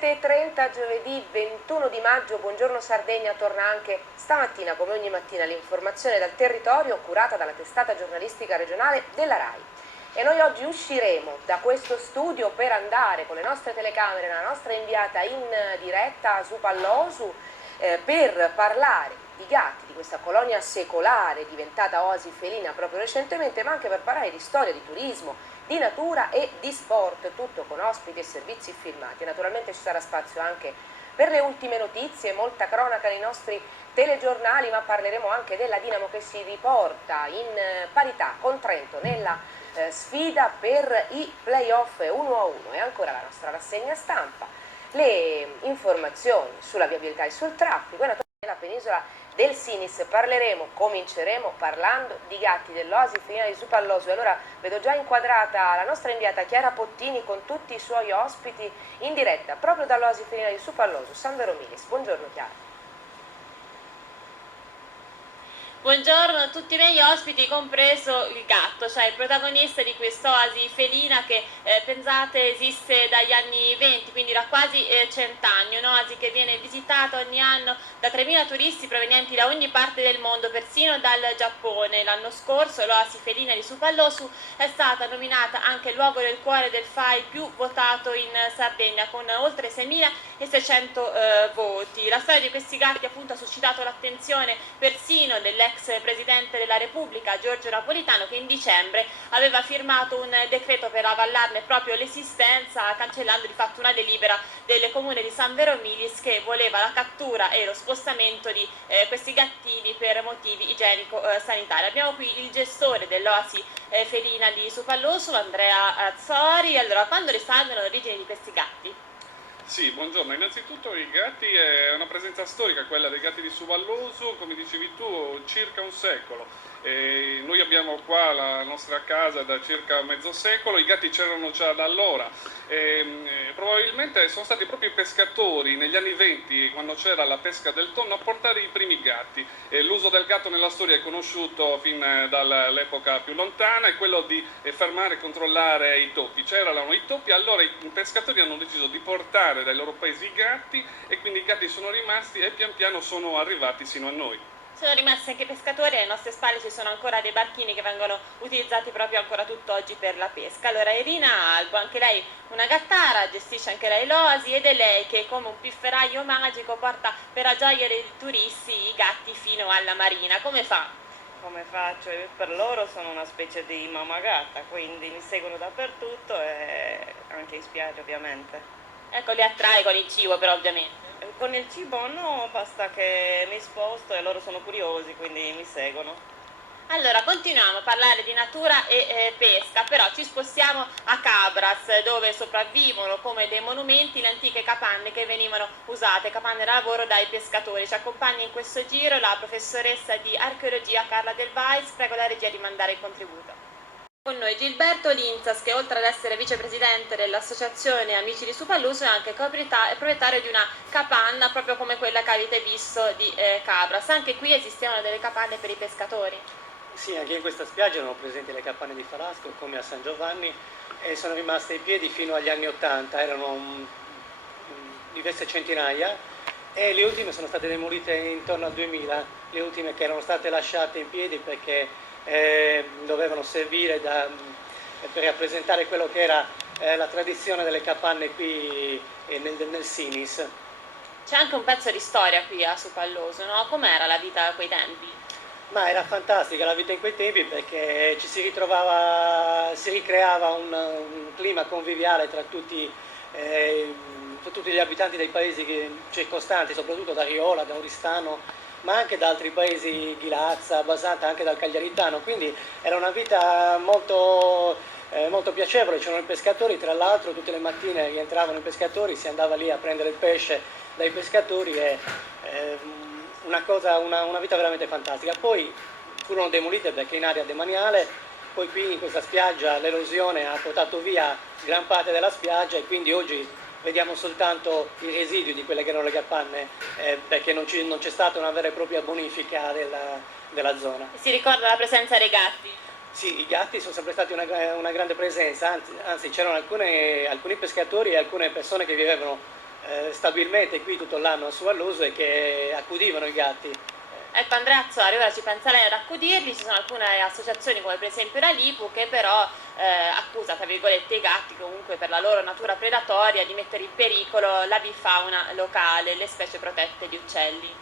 7:30, giovedì 21 di maggio, buongiorno Sardegna, torna anche stamattina come ogni mattina l'informazione dal territorio curata dalla testata giornalistica regionale della RAI. E noi oggi usciremo da questo studio per andare con le nostre telecamere, la nostra inviata in diretta su Pallosu per parlare di gatti, di questa colonia secolare diventata oasi felina proprio recentemente, ma anche per parlare di storia, di turismo, di natura e di sport, tutto con ospiti e servizi filmati. Naturalmente ci sarà spazio anche per le ultime notizie, molta cronaca nei nostri telegiornali, ma parleremo anche della Dinamo che si riporta in parità con Trento nella sfida per i playoff 1-1 e ancora la nostra rassegna stampa, le informazioni sulla viabilità e sul traffico e naturalmente la penisola del Sinis. Cominceremo parlando di gatti dell'oasi felina di Supallosu. E allora vedo già inquadrata la nostra inviata Chiara Pottini con tutti i suoi ospiti in diretta proprio dall'oasi felina di Supallosu, San Vero Milis. Buongiorno Chiara. Buongiorno a tutti i miei ospiti, compreso il gatto, cioè il protagonista di quest'oasi felina che pensate esiste dagli anni 20, quindi da quasi 100 anni, un'oasi che viene visitata ogni anno da 3.000 turisti provenienti da ogni parte del mondo, persino dal Giappone. L'anno scorso l'oasi felina di Supallosu è stata nominata anche luogo del cuore del FAI più votato in Sardegna con oltre 6.600 voti. La storia di questi gatti appunto ha suscitato l'attenzione persino dell'ex presidente della Repubblica Giorgio Napolitano, che in dicembre aveva firmato un decreto per avallarne proprio l'esistenza, cancellando di fatto una delibera del comune di San Vero Milis che voleva la cattura e lo spostamento di questi gattini per motivi igienico-sanitari. Abbiamo qui il gestore dell'oasi felina di Supallosu, Andrea Azzori. Allora, quando risalgono l'origine di questi gatti? Sì, buongiorno. Innanzitutto i gatti è una presenza storica, quella dei gatti di Supallosu, come dicevi tu, circa un secolo. Noi abbiamo qua la nostra casa da circa mezzo secolo, i gatti c'erano già da allora. Probabilmente sono stati proprio i pescatori negli anni 20, quando c'era la pesca del tonno, a portare i primi gatti. L'uso del gatto nella storia è conosciuto fin dall'epoca più lontana, è quello di fermare e controllare i topi. C'erano i topi, allora i pescatori hanno deciso di portare dai loro paesi i gatti e quindi i gatti sono rimasti e pian piano sono arrivati sino a noi. Sono rimasti anche pescatori, alle nostre spalle ci sono ancora dei barchini che vengono utilizzati proprio ancora tutt'oggi per la pesca. Allora Irina Albo, anche lei una gattara, gestisce anche lei l'oasi ed è lei che come un pifferaio magico porta per raggiungere i turisti i gatti fino alla marina. Come fa? Come faccio? Per loro sono una specie di mamma gatta, quindi mi seguono dappertutto e anche in spiaggia ovviamente. Ecco, li attrae con il cibo però ovviamente. Con il cibo no, basta che mi sposto e loro sono curiosi, quindi mi seguono. Allora, continuiamo a parlare di natura e pesca, però ci spostiamo a Cabras, dove sopravvivono come dei monumenti le antiche capanne che venivano usate, capanne da lavoro dai pescatori. Ci accompagna in questo giro la professoressa di archeologia Carla Del Vais. Prego la regia di mandare il contributo. Con noi Gilberto Linzas, che oltre ad essere vicepresidente dell'associazione Amici di Supallosu è anche proprietario di una capanna proprio come quella che avete visto di Cabras. Anche qui esistevano delle capanne per i pescatori? Sì, anche in questa spiaggia erano presenti le capanne di Falasco come a San Giovanni e sono rimaste in piedi fino agli anni 80, erano diverse centinaia e le ultime sono state demolite intorno al 2000, le ultime che erano state lasciate in piedi perché dovevano servire per rappresentare quello che era la tradizione delle capanne qui nel Sinis. C'è anche un pezzo di storia qui a Supallosu, no? Com'era la vita a quei tempi? Ma era fantastica la vita in quei tempi perché ci si ricreava un clima conviviale tra tutti gli abitanti dei paesi circostanti, soprattutto da Riola, da Oristano, ma anche da altri paesi, Ghilarza, Basanta, anche dal Cagliaritano, quindi era una vita molto piacevole. C'erano i pescatori, tra l'altro tutte le mattine rientravano i pescatori, si andava lì a prendere il pesce dai pescatori e una vita veramente fantastica. Poi furono demolite perché in area demaniale, poi qui in questa spiaggia l'erosione ha portato via gran parte della spiaggia e quindi oggi vediamo soltanto i residui di quelle che erano le capanne perché non c'è stata una vera e propria bonifica della zona. Si ricorda la presenza dei gatti? Sì, i gatti sono sempre stati una grande presenza, anzi c'erano alcuni pescatori e alcune persone che vivevano stabilmente qui tutto l'anno a Suvalloso e che accudivano i gatti. Ecco, Andrea Azzori, ora ci pensa lei ad accudirli, ci sono alcune associazioni come per esempio la Lipu che però accusa, tra virgolette, i gatti comunque per la loro natura predatoria di mettere in pericolo l'avifauna locale, le specie protette di uccelli.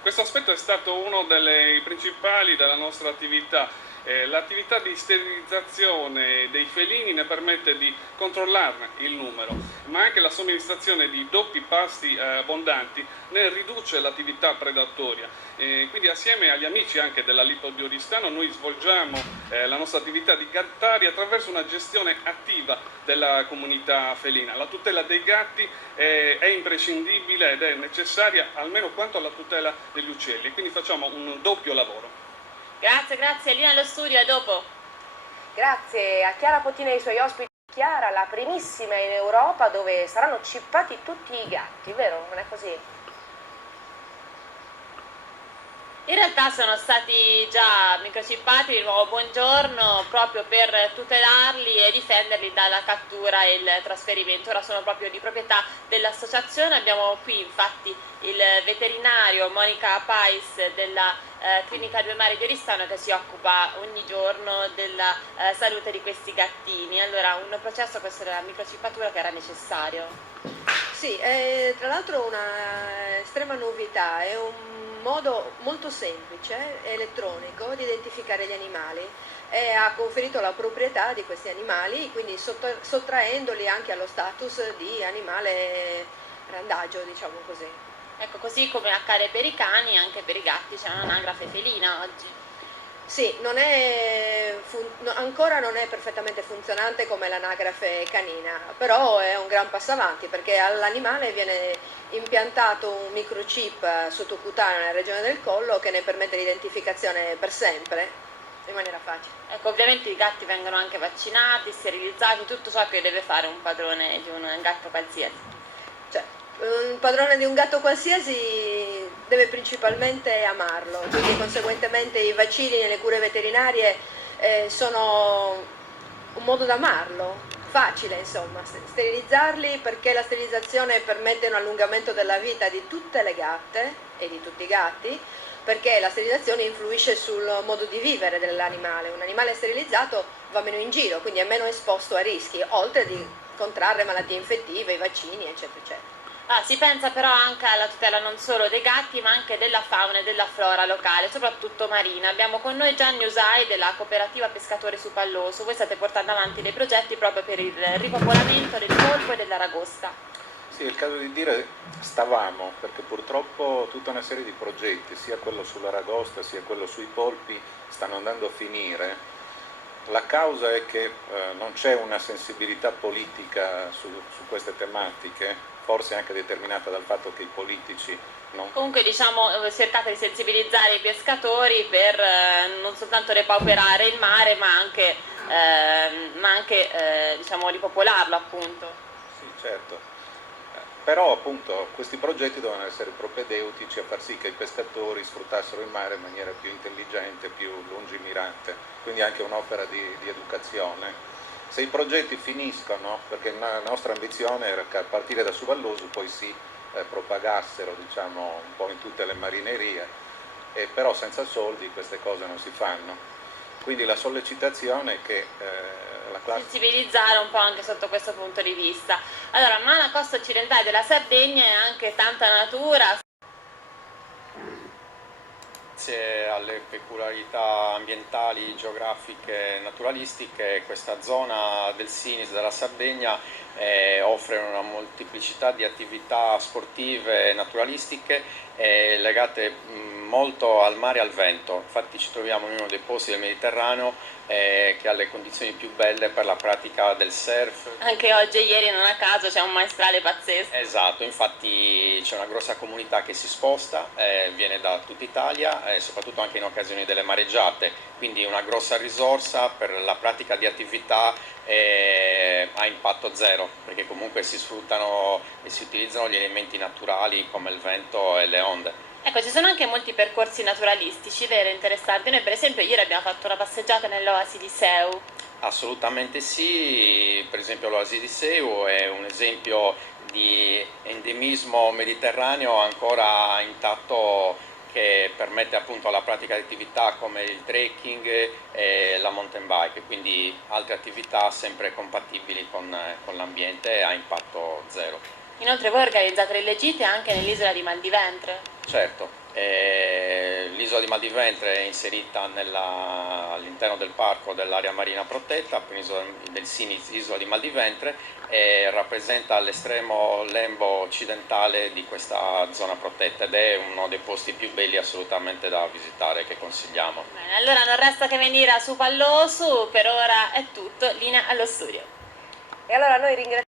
Questo aspetto è stato uno dei principali della nostra attività. L'attività di sterilizzazione dei felini ne permette di controllarne il numero, ma anche la somministrazione di doppi pasti abbondanti ne riduce l'attività predatoria. Quindi assieme agli amici anche della Lipo di Oristano noi svolgiamo la nostra attività di gattari attraverso una gestione attiva della comunità felina. La tutela dei gatti è imprescindibile ed è necessaria almeno quanto alla tutela degli uccelli, quindi facciamo un doppio lavoro. Grazie, lì nello studio, a dopo. Grazie a Chiara Pottina e ai suoi ospiti. Chiara, la primissima in Europa dove saranno cippati tutti i gatti, vero? Non è così? In realtà sono stati già microchippati di nuovo buongiorno proprio per tutelarli e difenderli dalla cattura e il trasferimento. Ora sono proprio di proprietà dell'associazione. Abbiamo qui infatti il veterinario Monica Pais della Clinica Due Mari di Oristano che si occupa ogni giorno della salute di questi gattini. Allora, un processo, questa è la microchippatura che era necessario. Sì, è tra l'altro una estrema novità, è un modo molto semplice, elettronico, di identificare gli animali e ha conferito la proprietà di questi animali, quindi sottraendoli anche allo status di animale randagio, diciamo così. Ecco, così come accade per i cani, anche per i gatti c'è un'anagrafe felina oggi. Sì, ancora non è perfettamente funzionante come l'anagrafe canina, però è un gran passo avanti perché all'animale viene impiantato un microchip sottocutaneo nella regione del collo che ne permette l'identificazione per sempre, in maniera facile. Ecco, ovviamente i gatti vengono anche vaccinati, sterilizzati, tutto ciò che deve fare un padrone di un gatto qualsiasi. Cioè, un padrone di un gatto qualsiasi deve principalmente amarlo, quindi conseguentemente i vaccini e le cure veterinarie sono un modo d'amarlo, facile insomma, sterilizzarli perché la sterilizzazione permette un allungamento della vita di tutte le gatte e di tutti i gatti, perché la sterilizzazione influisce sul modo di vivere dell'animale. Un animale sterilizzato va meno in giro, quindi è meno esposto a rischi, oltre di contrarre malattie infettive, i vaccini, eccetera, eccetera. Si pensa però anche alla tutela non solo dei gatti ma anche della fauna e della flora locale, soprattutto marina. Abbiamo con noi Gianni Usai della cooperativa Pescatori su Palloso. Voi state portando avanti dei progetti proprio per il ripopolamento del polpo e dell'aragosta. Sì, è il caso di dire stavamo, perché purtroppo tutta una serie di progetti, sia quello sull'aragosta sia quello sui polpi, stanno andando a finire. La causa è che non c'è una sensibilità politica su queste tematiche, forse anche determinata dal fatto che i politici non... Comunque diciamo cercate di sensibilizzare i pescatori per non soltanto depauperare il mare ma anche diciamo ripopolarlo appunto. Sì, certo. Però appunto questi progetti devono essere propedeutici a far sì che i pescatori sfruttassero il mare in maniera più intelligente, più lungimirante, quindi anche un'opera di educazione. Se i progetti finiscono, perché la nostra ambizione era che a partire da Suvalloso poi si propagassero diciamo un po' in tutte le marinerie, però senza soldi queste cose non si fanno. Quindi la sollecitazione è che la classe... sensibilizzare un po' anche sotto questo punto di vista. Allora, ma la costa occidentale della Sardegna è anche tanta natura. Grazie alle peculiarità ambientali, geografiche e naturalistiche, questa zona del Sinis della Sardegna offre una molteplicità di attività sportive e naturalistiche legate molto al mare e al vento. Infatti ci troviamo in uno dei posti del Mediterraneo che ha le condizioni più belle per la pratica del surf. Anche oggi e ieri non a caso c'è un maestrale pazzesco. Esatto, infatti c'è una grossa comunità che si sposta, viene da tutta Italia, soprattutto anche in occasioni delle mareggiate, quindi una grossa risorsa per la pratica di attività a impatto zero, perché comunque si sfruttano e si utilizzano gli elementi naturali come il vento e le onde. Ecco, ci sono anche molti percorsi naturalistici, vero, interessanti. Noi per esempio ieri abbiamo fatto una passeggiata nell'oasi di Seu. Assolutamente sì, per esempio l'Oasi di Seu è un esempio di endemismo mediterraneo ancora intatto, che permette appunto la pratica di attività come il trekking e la mountain bike, quindi altre attività sempre compatibili con l'ambiente a impatto zero. Inoltre voi organizzate delle gite anche nell'isola di Mal di Ventre? Certo, l'isola di Mal di Ventre è inserita all'interno del parco dell'area marina protetta, del SINIS Isola di Mal di Ventre, e rappresenta l'estremo lembo occidentale di questa zona protetta ed è uno dei posti più belli assolutamente da visitare, che consigliamo. Bene, allora non resta che venire a Su Pallosu, per ora è tutto, linea allo studio. E allora noi ringraziamo